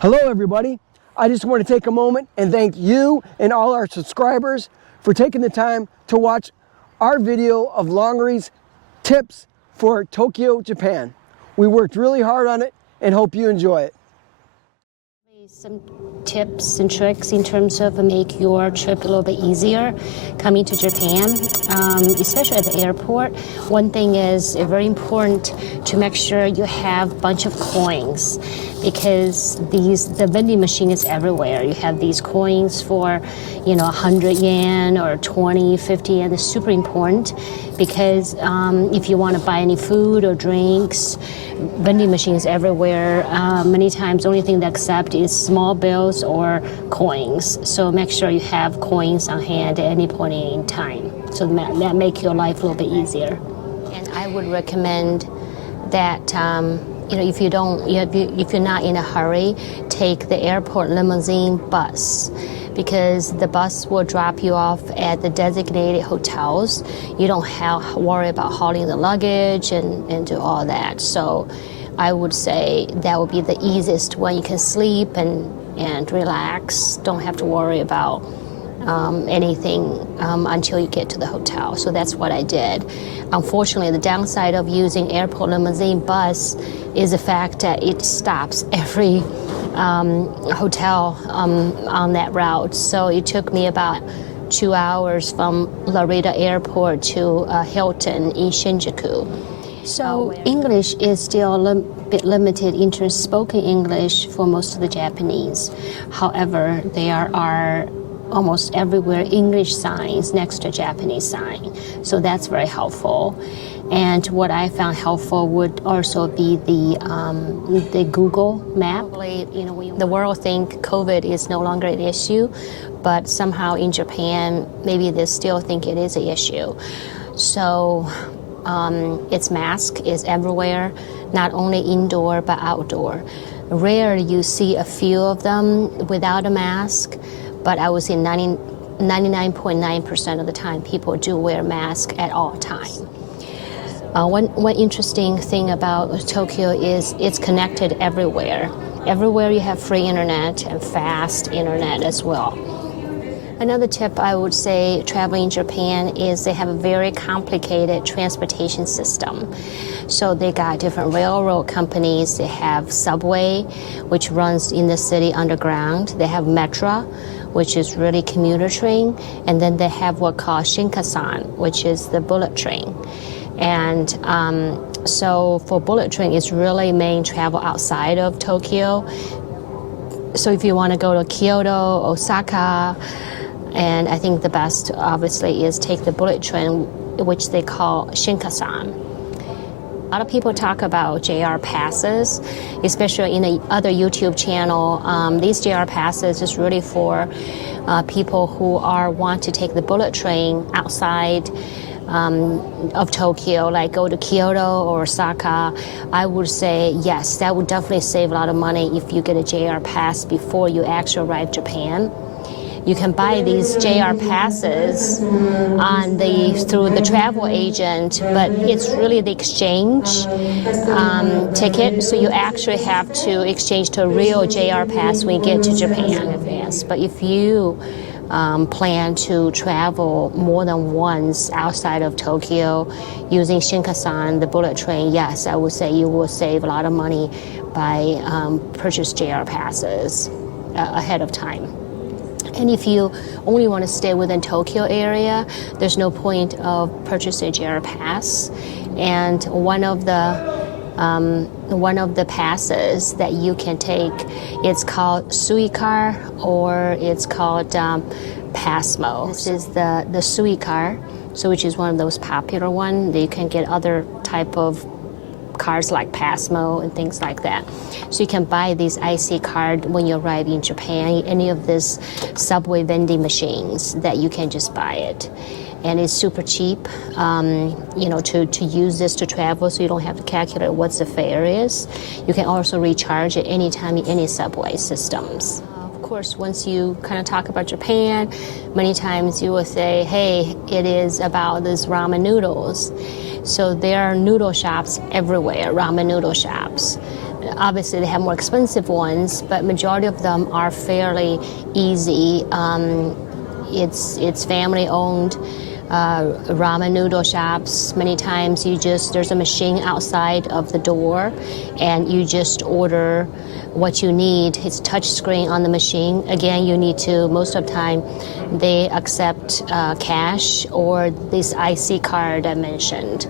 Hello everybody. I just want to take a moment and thank you and all our subscribers for taking the time to watch our video of Longry's tips for Tokyo, Japan. We worked really hard on it and hope you enjoy it. Some tips and tricks in terms of make your trip a little bit easier coming to Japan, especially at the airport. One thing is very important to make sure you have a bunch of coins, because the vending machine is everywhere. You have these coins for 100 yen or 20, 50 yen. It's super important because if you want to buy any food or drinks, vending machines everywhere. Many times the only thing they accept is small bills or coins. So make sure you have coins on hand at any point in time. So that make your life a little bit easier. And I would recommend that if you're not in a hurry, take the airport limousine bus, because the bus will drop you off at the designated hotels. You don't have to worry about hauling the luggage and do all that. So I would say that would be the easiest one. You can sleep and relax. Don't have to worry about anything until you get to the hotel. So that's what I did. Unfortunately, the downside of using airport limousine bus is the fact that it stops every hotel on that route. So it took me about 2 hours from Narita Airport to Hilton in Shinjuku. So English is still a bit limited in terms of spoken English for most of the Japanese. However, there are almost everywhere English signs next to Japanese sign. So that's very helpful. And what I found helpful would also be the Google map. The world think COVID is no longer an issue, but somehow in Japan, maybe they still think it is an issue. So its mask is everywhere, not only indoor but outdoor. Rare you see a few of them without a mask, but I would say 99.9% of the time people do wear a mask at all times. One interesting thing about Tokyo is it's connected everywhere. Everywhere you have free internet and fast internet as well. Another tip I would say traveling in Japan is they have a very complicated transportation system. So they got different railroad companies. They have subway, which runs in the city underground. They have metro, which is really commuter train. And then they have what called Shinkansen, which is the bullet train. And so for bullet train, it's really main travel outside of Tokyo. So if you want to go to Kyoto, Osaka, and I think the best, obviously, is take the bullet train, which they call Shinkansen. A lot of people talk about JR passes, especially in the other YouTube channel. These JR passes is really for people who want to take the bullet train outside of Tokyo, like go to Kyoto or Osaka. I would say yes, that would definitely save a lot of money if you get a JR pass before you actually arrive Japan. You can buy these JR passes through the travel agent, but it's really the exchange ticket, so you actually have to exchange to a real JR pass when you get to Japan in advance. But if you plan to travel more than once outside of Tokyo using Shinkansen, the bullet train, yes, I would say you will save a lot of money by purchase JR passes ahead of time. And if you only want to stay within Tokyo area, there's no point of purchasing a JR pass. And one of the passes that you can take, it's called Suicar, or it's called Passmo. This is the Suicar, so which is one of those popular ones. You can get other type of cards like Passmo and things like that. So you can buy these Icy Card when you arrive in Japan, any of these subway vending machines that you can just buy it. And it's super cheap, to use this to travel, so you don't have to calculate what the fare is. You can also recharge it anytime in any subway systems. Of course, once you kind of talk about Japan, many times you will say, hey, it is about these ramen noodles. So there are noodle shops everywhere, ramen noodle shops. obviously they have more expensive ones, but majority of them are fairly easy. It's family owned. Ramen noodle shops. Many times there's a machine outside of the door, and you just order what you need. It's touch screen on the machine. Again, you need to, most of the time, they accept cash or this Icy Card I mentioned.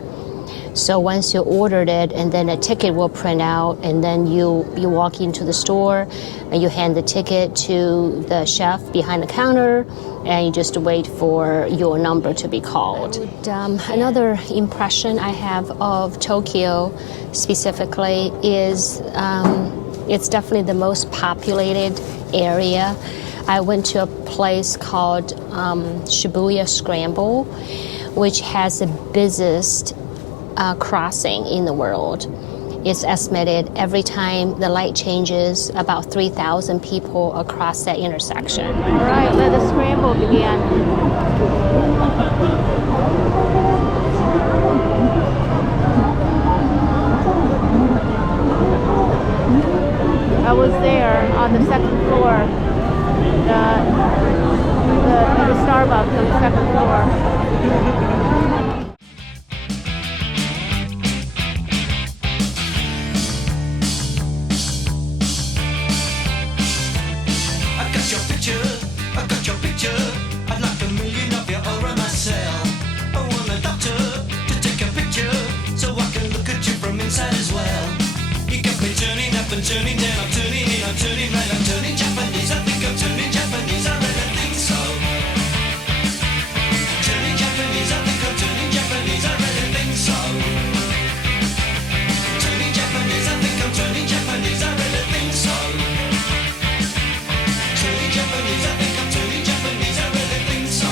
So once you ordered it, and then a ticket will print out, and then you walk into the store and you hand the ticket to the chef behind the counter, and you just wait for your number to be called. Another impression I have of Tokyo specifically is it's definitely the most populated area. I went to a place called Shibuya Scramble, which has the busiest crossing in the world. It's estimated every time the light changes, about 3,000 people across that intersection. All right, let the scramble begin. I was there on the second floor, the Starbucks on the second floor. I got your picture. I'd like a million of you over myself. I want a doctor to take a picture so I can look at you from inside as well. You got me turning up and turning down. I'm turning in, I'm turning right, I'm turning Japanese. I think I'm turning Japanese. I really think so. Turning Japanese. I think I'm turning Japanese. I really think so. Turning Japanese. I think I'm turning Japanese. I really think so. Turning Japanese, I think I'm turning Japanese, I really think so.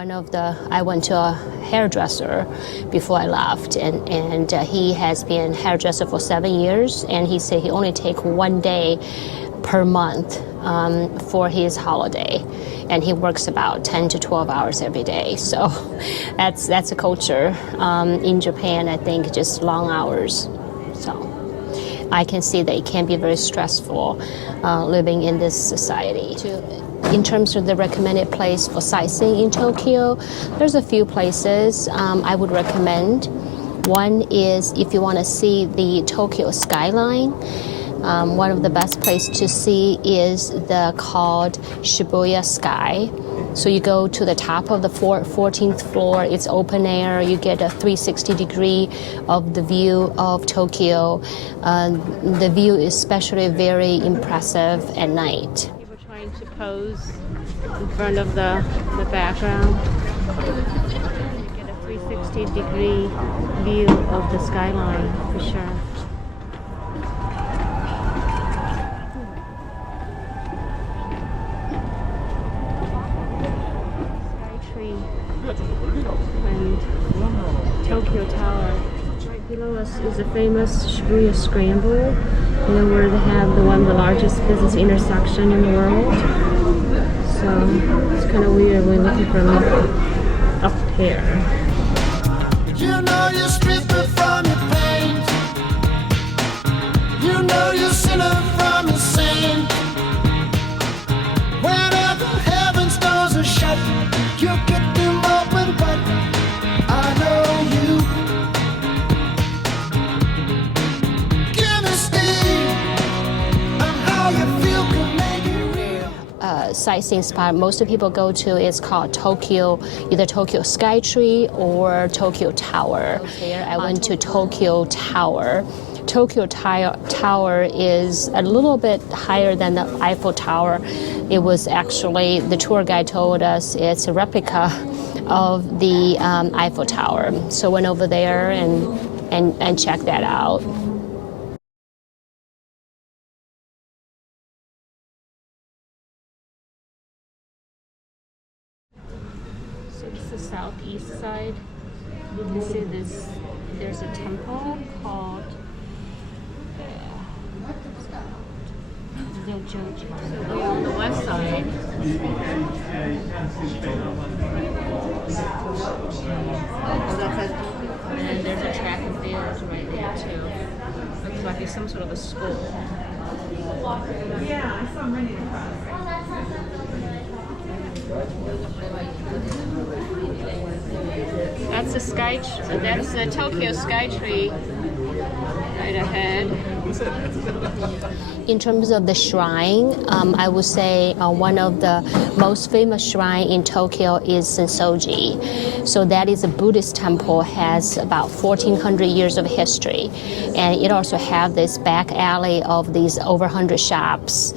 And I went to a hairdresser before I left, and he has been hairdresser for 7 years, and he said he only take 1 day per month for his holiday, and he works about 10 to 12 hours every day. So that's a culture in Japan. I think just long hours. So I can see that it can be very stressful living in this society. In terms of the recommended place for sightseeing in Tokyo, there's a few places I would recommend. One is if you want to see the Tokyo skyline. One of the best places to see is called Shibuya Sky. So you go to the top of the 14th floor, it's open air, you get a 360-degree of the view of Tokyo. The view is especially very impressive at night. People trying to pose in front of the background. You get a 360-degree view of the skyline for sure. And Tokyo Tower. Right below us is the famous Shibuya Scramble, where they have one of the largest business intersection in the world. So it's kind of weird when looking from up here. You know you're stripping from your pain. You know you're sinning from your sin. Whenever heaven's doors are shut, you get them open, but I know you. Give me steam, and how you feel can make it real. Sightseeing spot most people go to is called either Tokyo Skytree or Tokyo Tower. There I went to Tokyo Tower. Tokyo Tower is a little bit higher than the Eiffel Tower. It was actually, the tour guide told us, it's a replica of the Eiffel Tower. So went over there and checked that out. So this is the southeast side. You can see there's a temple called On the west side. And there's a track and field right there too. Looks like it's some sort of a school. That's the sky. That's the Tokyo Skytree right ahead. In terms of the shrine, I would say one of the most famous shrine in Tokyo is Sensoji. So that is a Buddhist temple, has about 1,400 years of history, and it also have this back alley of these over 100 shops.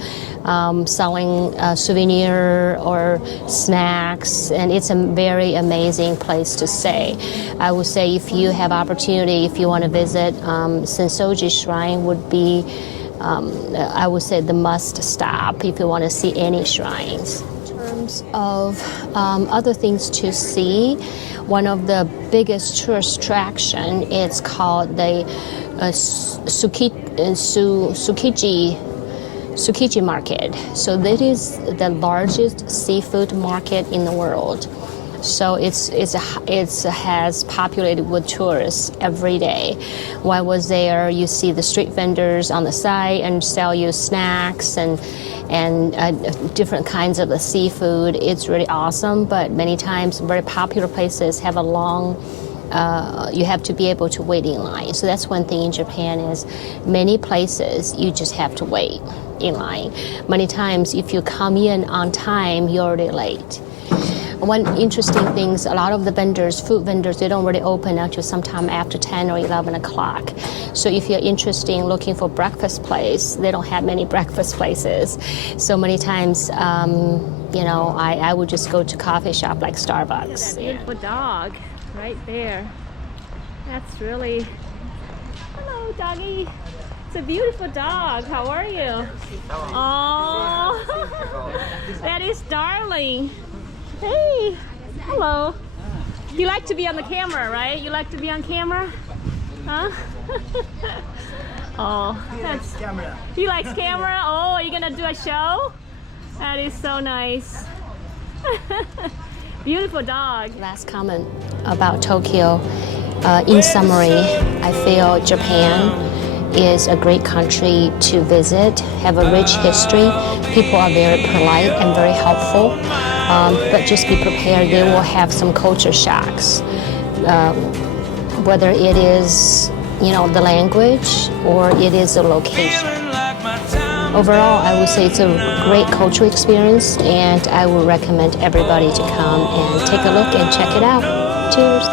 Selling souvenir or snacks, and it's a very amazing place to stay. I would say if you have opportunity, if you want to visit, Sensoji Shrine would be, I would say, the must stop if you want to see any shrines. In terms of other things to see, one of the biggest tourist attraction is called the Tsukiji Market. So that is the largest seafood market in the world. So it has populated with tourists every day. While I was there, you see the street vendors on the side and sell you snacks and different kinds of the seafood. It's really awesome, but many times very popular places have a long you have to be able to wait in line. So that's one thing in Japan is many places you just have to wait in line. Many times if you come in on time, you're already late. One interesting thing is a lot of the vendors, food vendors, they don't really open until sometime after 10 or 11 o'clock. So if you're interested in looking for breakfast place, they don't have many breakfast places. So many times, I would just go to coffee shop like Starbucks. Beautiful dog. Right there. That's really... Hello, doggy. It's a beautiful dog. How are you? Oh, that is darling. Hey, hello. You like to be on the camera, right? You like to be on camera? Huh? Oh, that's... He likes camera? Oh, are you gonna do a show? That is so nice. Beautiful dog. Last comment about Tokyo. In summary, I feel Japan is a great country to visit, have a rich history. People are very polite and very helpful, but just be prepared, they will have some culture shocks. Whether it is, the language or it is the location. Overall, I would say it's a great cultural experience, and I would recommend everybody to come and take a look and check it out. Cheers!